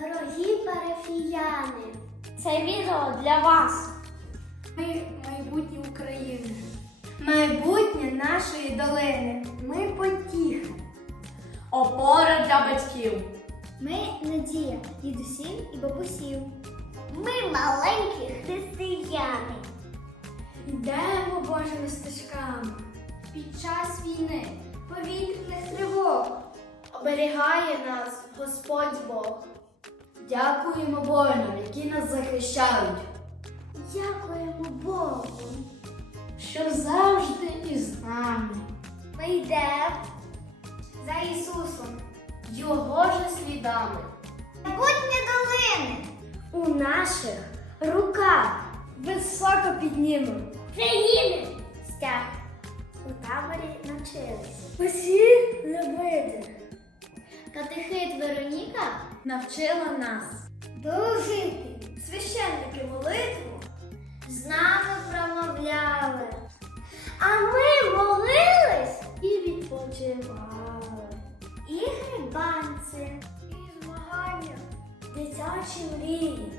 Дорогі парафіяни, Це відео для вас. ми майбутнє України. Майбутнє нашої долини. Ми потіха. Опора для батьків. Ми надія дідусів і бабусів. Ми маленькі християни. Йдемо Божими стежками. Під час війни повітряних тривог. Оберігає нас Господь Бог. Дякуємо воїнам, які нас захищають, Дякуємо Богу. що завжди із нами. Ми йдемо за Ісусом. Його же слідами. Майбутнє долини. У наших руках високо піднімемо. країни. Стяг. У таборі навчились. Усі любити. Катехит Вероніка Навчила нас. дружити. Священники молитву. З нами промовляли. А ми молились І відпочивали. ігри банці, І змагання. Дитячі мрії.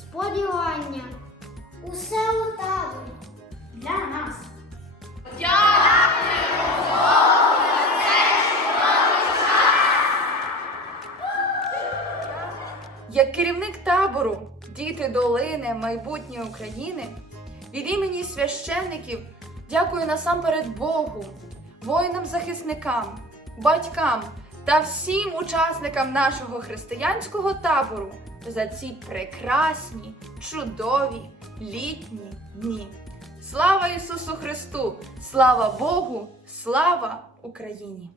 сподівання. Усе Як керівник табору Діти долини майбутньої України від імені священників дякую насамперед Богу, воїнам-захисникам, батькам та всім учасникам нашого християнського табору за ці прекрасні, чудові літні дні. Слава Ісусу Христу! Слава Богу! Слава Україні!